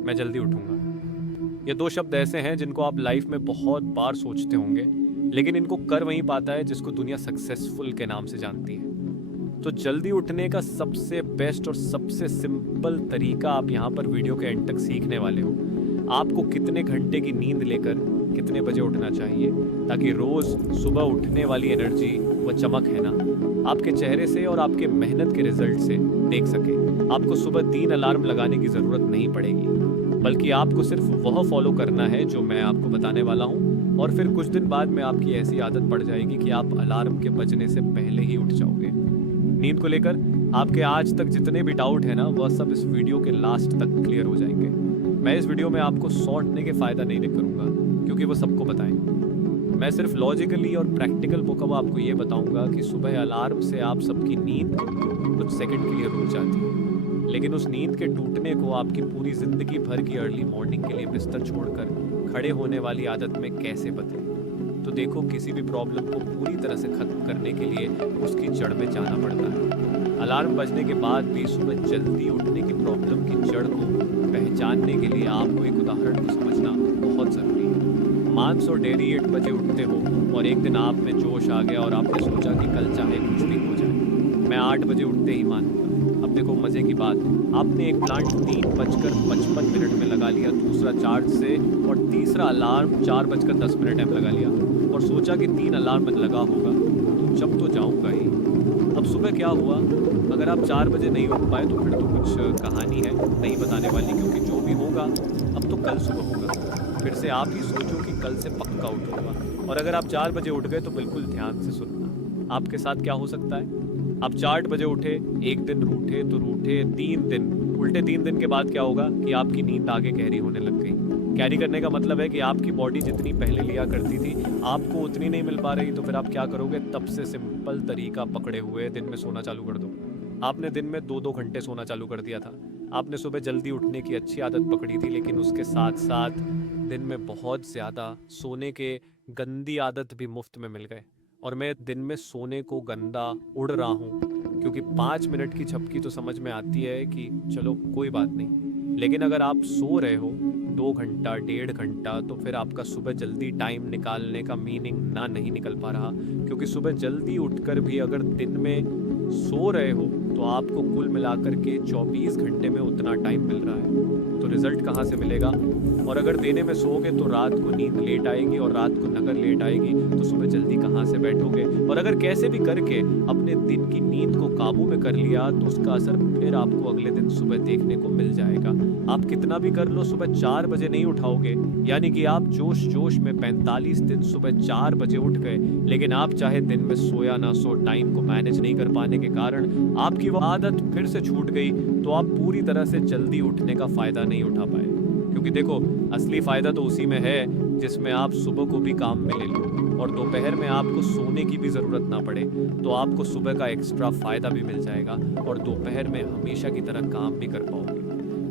मैं जल्दी उठूंगा। ये दो शब्द ऐसे हैं जिनको आप लाइफ में बहुत बार सोचते होंगे, लेकिन इनको कर वहीं पाता है जिसको दुनिया सक्सेसफुल के नाम से जानती है। तो जल्दी उठने का सबसे बेस्ट और सबसे सिंपल तरीका आप यहाँ पर वीडियो के एंड तक सीखने वाले हो। आपको कितने घंटे की नींद लेकर कितने बजे उठना चाहिए, ताकि रोज सुबह उठने वाली एनर्जी व चमक है ना, आपके चेहरे से और आपके मेहनत के रिजल्ट से देख सके। आपको सुबह 3 अलार्म लगाने की ज़रूरत नहीं पड़ेगी, बल्कि आपको सिर्फ वह फॉलो करना है जो मैं आपको बताने वाला हूँ, और फिर कुछ दिन बाद में आपकी ऐसी आदत पड़ जाएगी कि आप अलार्म के बजने से पहले ही उठ जाओगे। नींद को लेकर आपके आज तक जितने भी डाउट है ना, वह सब इस वीडियो के लास्ट तक क्लियर हो जाएंगे। मैं इस वीडियो में आपको सौंटने के फ़ायदा नहीं करूँगा, क्योंकि वो सबको बताएंगे। मैं सिर्फ लॉजिकली और प्रैक्टिकल बुकअप आपको ये बताऊंगा कि सुबह अलार्म से आप सबकी नींद कुछ सेकंड के लिए रुक जाती है, लेकिन उस नींद के टूटने को आपकी पूरी ज़िंदगी भर की अर्ली मॉर्निंग के लिए बिस्तर छोड़कर खड़े होने वाली आदत में कैसे बदले। तो देखो, किसी भी प्रॉब्लम को पूरी तरह से ख़त्म करने के लिए उसकी जड़ में जाना पड़ता है। अलार्म बजने के बाद भी सुबह जल्दी उठने की प्रॉब्लम की जड़ को पहचानने के लिए आपको एक उदाहरण को समझना बहुत ज़रूरी है। मांस और डेयरी 8 बजे उठते हो और एक दिन आप में जोश आ गया और आपने सोचा कि कल चाहे कुछ भी हो जाए, मैं 8 बजे उठते ही मानूंगा। अब देखो मज़े की बात, आपने एक प्लांट 3:55 में लगा लिया, दूसरा चार्ज से, और तीसरा अलार्म 4:10 लगा लिया, और सोचा कि 3 अलार्म लगा होगा तो जब तो जाऊंगा ही। अब सुबह क्या हुआ? अगर आप 4 बजे नहीं उठ पाए तो फिर तो कुछ कहानी है नहीं बताने वाली, क्योंकि जो भी होगा अब तो कल सुबह होगा। फिर से आप ही सोचो कि कल से पक्का उठूंगा, और अगर आप 4 बजे उठ गए तो बिल्कुल ध्यान से सुनना, आपके साथ क्या हो सकता है। आप 4 बजे उठे, एक दिन रूठे तो रूठे 3 दिन, उल्टे 3 दिन के बाद क्या होगा कि आपकी नींद आगे गहरी होने लग गई। कैरी करने का मतलब है कि आपकी बॉडी जितनी पहले लिया करती थी आपको उतनी नहीं मिल पा रही, तो फिर आप क्या करोगे? तब से सिंपल तरीका पकड़े हुए दिन में सोना चालू कर दो। आपने दिन में 2-2 घंटे सोना चालू कर दिया था, आपने सुबह जल्दी उठने की अच्छी आदत पकड़ी थी, लेकिन उसके साथ साथ दिन में बहुत ज़्यादा सोने के गंदी आदत भी मुफ्त में मिल गए। और मैं दिन में सोने को गंदा उड़ रहा हूँ, क्योंकि 5 मिनट की झपकी तो समझ में आती है कि चलो कोई बात नहीं, लेकिन अगर आप सो रहे हो 2 घंटा 1.5 घंटा, तो फिर आपका सुबह जल्दी टाइम निकालने का मीनिंग ना नहीं निकल पा रहा, क्योंकि सुबह जल्दी उठकर भी अगर दिन में सो रहे हो तो आपको कुल मिलाकर के 24 घंटे में उतना टाइम मिल रहा है, तो रिजल्ट कहाँ से मिलेगा? और अगर देने में सोओगे तो रात को नींद लेट आएगी, और रात को नगर लेट आएगी तो सुबह जल्दी कहाँ से बैठोगे? और अगर कैसे भी करके अपने दिन की नींद को काबू में कर लिया तो उसका असर फिर आपको अगले दिन सुबह देखने को मिल जाएगा। आप कितना भी कर लो, सुबह 4 बजे नहीं उठाओगे, यानी कि आप जोश जोश में 45 दिन सुबह 4 बजे उठ गए, लेकिन आप चाहे दिन में सोया ना सो, टाइम को मैनेज नहीं कर पाने के कारण आपकी वो आदत फिर से छूट गई, तो आप पूरी तरह से जल्दी उठने का फ़ायदा नहीं उठा पाए। क्योंकि देखो, असली फ़ायदा तो उसी में है जिसमें आप सुबह को भी काम में ले लो और दोपहर में आपको सोने की भी ज़रूरत ना पड़े, तो आपको सुबह का एक्स्ट्रा फ़ायदा भी मिल जाएगा और दोपहर में हमेशा की तरह काम भी कर पाओगे।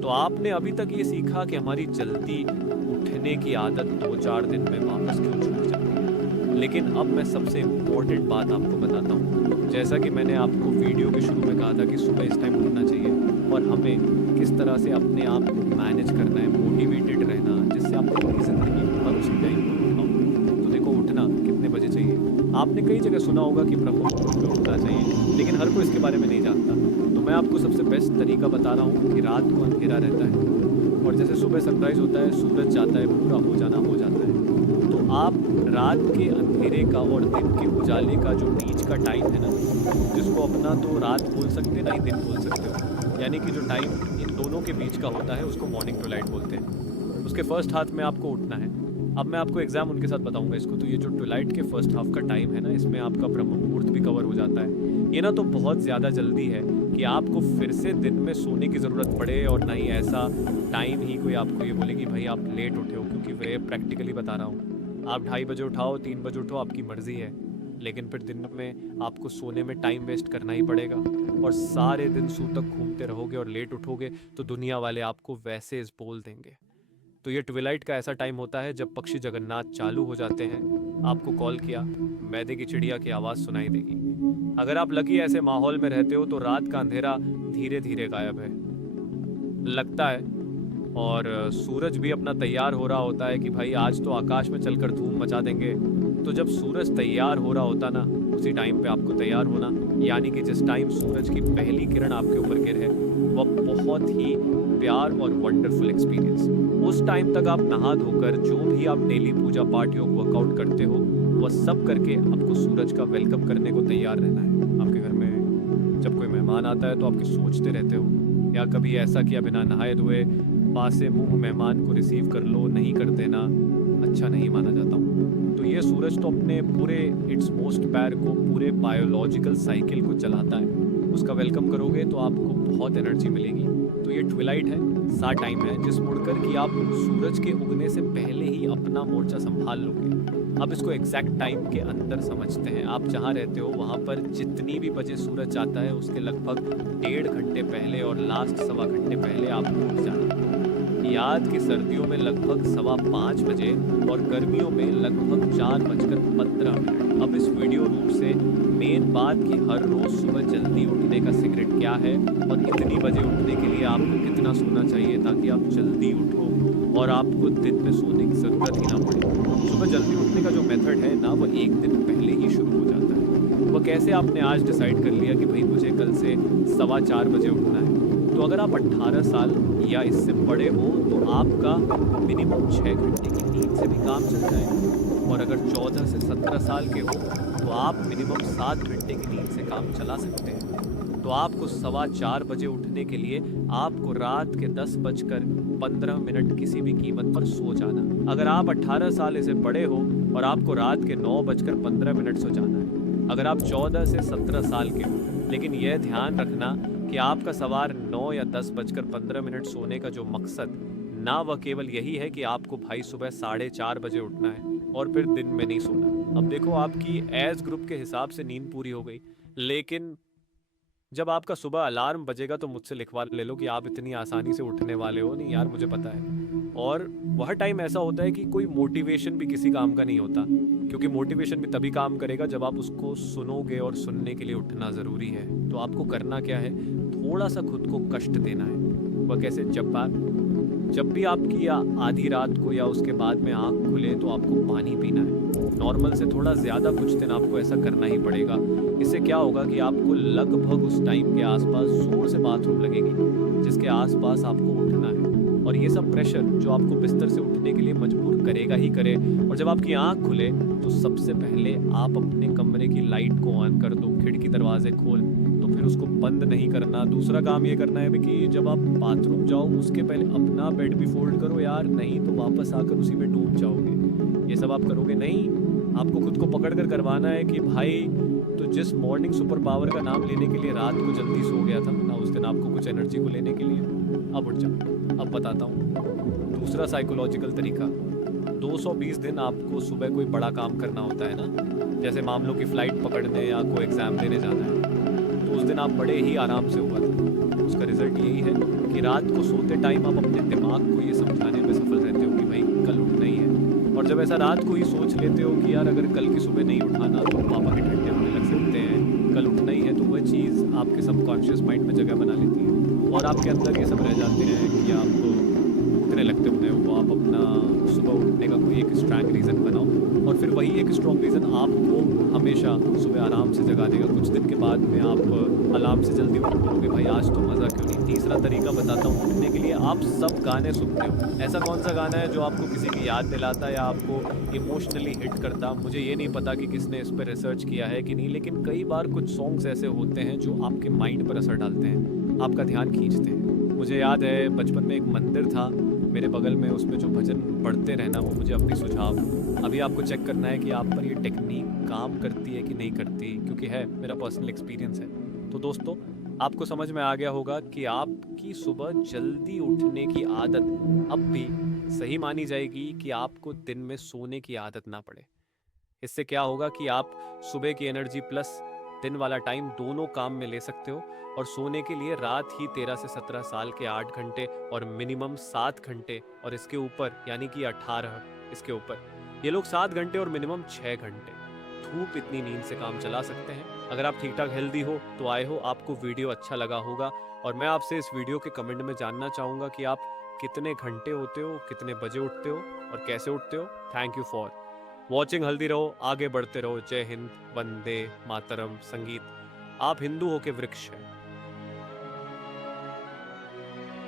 तो आपने अभी तक ये सीखा कि हमारी जल्दी उठने की आदत 2-4 दिन में वापस क्यों छूट जाती है, लेकिन अब मैं सबसे इम्पोर्टेंट बात आपको बताता हूँ। जैसा कि मैंने आपको वीडियो के शुरू में कहा था कि सुबह इस टाइम उठना चाहिए, और हमें किस तरह से अपने आप को मैनेज करना है, मोटिवेटेड रहना, जिससे आप अपनी ज़िंदगी हर उसी टाइम पर उठाओ। तो देखो, उठना कितने बजे चाहिए? आपने कई जगह सुना होगा कि ब्रह्म मुहूर्त में उठना चाहिए, लेकिन हर कोई इसके बारे में नहीं जानता। तो मैं आपको सबसे बेस्ट तरीका बता रहा हूँ कि रात को अंधेरा रहता है, और जैसे सुबह सनराइज़ होता है, सूरज जाता है, पूरा हो जाना हो जाता है, तो आप रात के अंधेरे का और दिन के उजाले का जो बीच का टाइम है ना, जिसको अपना तो रात बोल सकते ना ही दिन बोल सकते हो, यानी कि जो टाइम इन दोनों के बीच का होता है उसको मॉर्निंग ट्विलाइट बोलते हैं। उसके फर्स्ट हाफ में आपको उठना है। अब मैं आपको एग्जाम उनके साथ बताऊंगा इसको। तो ये जो ट्विलाइट के फर्स्ट हाफ का टाइम है ना, इसमें आपका ब्रह्म मुहूर्त भी कवर हो जाता है। ये ना तो बहुत ज़्यादा जल्दी है कि आपको फिर से दिन में सोने की ज़रूरत पड़े, और ना ही ऐसा टाइम ही कोई आपको ये बोले कि भाई आप लेट उठे हो, क्योंकि वे प्रैक्टिकली बता रहा हूँ। आप 2:30 बजे उठाओ, 3 बजे उठो, आपकी मर्ज़ी है, लेकिन फिर दिन में आपको सोने में टाइम वेस्ट करना ही पड़ेगा, और सारे दिन सूतक घूमते रहोगे और लेट उठोगे तो दुनिया वाले आपको वैसे इस बोल देंगे। तो ये ट्विलाइट का ऐसा टाइम होता है जब पक्षी जगन्नाथ चालू हो जाते हैं। आपको कॉल किया, मैदे की चिड़िया की आवाज़ सुनाई देगी। अगर आप लकी ऐसे माहौल में रहते हो तो रात का अंधेरा धीरे धीरे गायब है, लगता है। और सूरज भी अपना तैयार हो रहा होता है कि भाई आज तो आकाश में चलकर धूम मचा देंगे। तो जब सूरज तैयार हो रहा होता ना, उसी टाइम पे आपको तैयार होना, यानी कि जिस टाइम सूरज की पहली किरण आपके ऊपर गिरे, वह बहुत ही प्यार और वंडरफुल एक्सपीरियंस। उस टाइम तक आप नहा धोकर जो भी आप डेली पूजा पाठ योग वर्कआउट करते हो, वह सब करके आपको सूरज का वेलकम करने को तैयार रहना है। आपके घर में जब कोई मेहमान आता है तो आपके सोचते रहते हो, या कभी ऐसा किया बिना नहाए धोए पासे मुंह मेहमान को रिसीव कर लो, नहीं कर देना अच्छा नहीं माना जाता हूँ। तो ये सूरज तो अपने पूरे इट्स मोस्ट पैर को, पूरे बायोलॉजिकल साइकिल को चलाता है। उसका वेलकम करोगे तो आपको बहुत एनर्जी मिलेगी। तो ये ट्विलाइट है, सा टाइम है जिस मुड़कर कि आप सूरज के उगने से पहले ही अपना मोर्चा संभाल लोगे। अब इसको एग्जैक्ट टाइम के अंदर समझते हैं। आप जहाँ रहते हो वहाँ पर जितनी भी बजे सूरज आता है उसके लगभग 1.5 घंटे पहले और लास्ट 1.25 घंटे पहले आपको उठ जाना है। याद कि सर्दियों में लगभग 5:15 बजे और गर्मियों में लगभग 4:15। अब इस वीडियो रूप से मेन बात कि हर रोज सुबह जल्दी उठने का सीक्रेट क्या है और इतनी बजे उठने के लिए आपको कितना सोना चाहिए ताकि आप जल्दी उठो और आपको दिन में सोने की ज़रूरत ही ना पड़े। सुबह जल्दी उठने का जो मेथड है ना, वो एक दिन पहले ही शुरू हो जाता है। वो कैसे आपने आज डिसाइड कर लिया कि भाई मुझे कल से 4:15 बजे उठना है। तो अगर आप 18 साल या इससे बड़े हो तो आपका मिनिमम 6 घंटे की नींद से भी काम चल जाएगा। और अगर 14 से 17 साल के हो तो आप मिनिमम 7 घंटे की नींद से काम चला सकते हैं। तो आपको 4:15 बजे उठने के लिए आपको रात के 10:15 किसी भी कीमत पर सो जाना। अगर आप 18 साल से बड़े हो और आपको रात के 9:15 सो जाना है। अगर आप 14 से 17 साल के हो, लेकिन यह ध्यान रखना कि आपका सवार 9 या 10:15 सोने का जो मकसद ना, वह केवल यही है कि आपको भाई सुबह 4:30 बजे उठना है और फिर दिन में नहीं सोना। अब देखो, आपकी एज ग्रुप के हिसाब से नींद पूरी हो गई, लेकिन जब आपका सुबह अलार्म बजेगा तो मुझसे लिखवा ले लो कि आप इतनी आसानी से उठने वाले हो नहीं यार, मुझे पता है। और वह टाइम ऐसा होता है कि कोई मोटिवेशन भी किसी काम का नहीं होता, क्योंकि मोटिवेशन भी तभी काम करेगा जब आप उसको सुनोगे और सुनने के लिए उठना ज़रूरी है। तो आपको करना क्या है, थोड़ा सा खुद को कष्ट देना है। वह कैसे, जब भी आपकी आधी रात को या उसके बाद में आँख खुले तो आपको पानी पीना है। नॉर्मल से थोड़ा ज़्यादा कुछ दिन आपको ऐसा करना ही पड़ेगा। इससे क्या होगा कि आपको लगभग उस टाइम के आसपास जोर से बाथरूम लगेगी जिसके आसपास आपको उठना है। और ये सब प्रेशर जो आपको बिस्तर से उठने के लिए मजबूर करेगा ही करे। और जब आपकी आँख खुले तो सबसे पहले आप अपने कमरे की लाइट को ऑन कर दो, खिड़की दरवाजे खोल, तो फिर उसको बंद नहीं करना। दूसरा काम ये करना है कि जब आप बाथरूम जाओ उसके पहले अपना बेड भी फोल्ड करो यार, नहीं तो वापस आकर उसी में डूब जाओगे। ये सब आप करोगे नहीं, आपको खुद को पकड़ कर करवाना है कि भाई तो जिस मॉर्निंग सुपर पावर का नाम लेने के लिए रात को जल्दी सो गया था ना, उस दिन आपको कुछ एनर्जी को लेने के लिए अब उठ जाओ। अब बताता हूँ दूसरा साइकोलॉजिकल तरीका। 220 दिन आपको सुबह कोई बड़ा काम करना होता है ना, जैसे मामलों की फ़्लाइट पकड़ने या कोई एग्ज़ाम देने जाना है, तो उस दिन आप बड़े ही आराम से हुआ था। उसका रिजल्ट यही है कि रात को सोते टाइम आप अपने दिमाग को ये समझाने में सफल रहते हो कि भाई कल उठना ही है। और जब ऐसा रात को ही सोच लेते हो कि यार अगर कल की सुबह नहीं उठाना तो पापा के ठंडे होने लग सकते हैं, कल उठना ही है, तो वह चीज़ आपके सबकॉन्शियस माइंड में जगह बना लेती है और आपके अंदर ये सब रह जाते हैं कि आप उठने लगते हो। वो आप अपना सुबह उठने का कोई एक स्ट्रॉन्ग रीज़न बनाओ और फिर वही एक स्ट्रॉन्ग रीज़न आपको हमेशा सुबह आराम से जगा देगा। कुछ दिन के बाद में आप अलार्म से जल्दी उठ पड़ोगे, भाई आज तो मज़ा क्यों नहीं। तीसरा तरीका बताता हूँ उठने के लिए। आप सब गाने सुनते हो, ऐसा कौन सा गाना है जो आपको किसी की याद दिलाता है या आपको इमोशनली हिट करता? मुझे ये नहीं पता कि किसने इस पर रिसर्च किया है कि नहीं, लेकिन कई बार कुछ सॉन्ग्स ऐसे होते हैं जो आपके माइंड पर असर डालते हैं, आपका ध्यान खींचते हैं। मुझे याद है बचपन में एक मंदिर था मेरे बगल में, उसमें जो भजन पढ़ते रहना वो मुझे अब भी सुझाव। अभी आपको चेक करना है कि आप पर ये टेक्निक काम करती है कि नहीं करती, क्योंकि है मेरा पर्सनल एक्सपीरियंस है। तो दोस्तों, आपको समझ में आ गया होगा कि आपकी सुबह जल्दी उठने की आदत अब भी सही मानी जाएगी कि आपको दिन में सोने की आदत ना पड़े। इससे क्या होगा कि आप सुबह की एनर्जी प्लस दिन वाला टाइम दोनों काम में ले सकते हो और सोने के लिए रात ही 13 से 17 साल के 8 घंटे और मिनिमम 7 घंटे और इसके ऊपर यानी कि 18 इसके ऊपर ये लोग 7 घंटे और मिनिमम 6 घंटे धूप इतनी नींद से काम चला सकते हैं। अगर आप ठीक ठाक हेल्दी हो तो आए हो, आपको वीडियो अच्छा लगा होगा और मैं आपसे इस वीडियो के कमेंट में जानना चाहूँगा कि आप कितने घंटे होते हो, कितने बजे उठते हो और कैसे उठते हो। Thank you for watching. Healthy रहो, आगे बढ़ते रहो। जय हिंद, वंदे मातरम। संगीत। आप हिंदू हो के वृक्ष हैं।